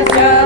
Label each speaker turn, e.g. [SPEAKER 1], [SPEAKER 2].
[SPEAKER 1] Raja.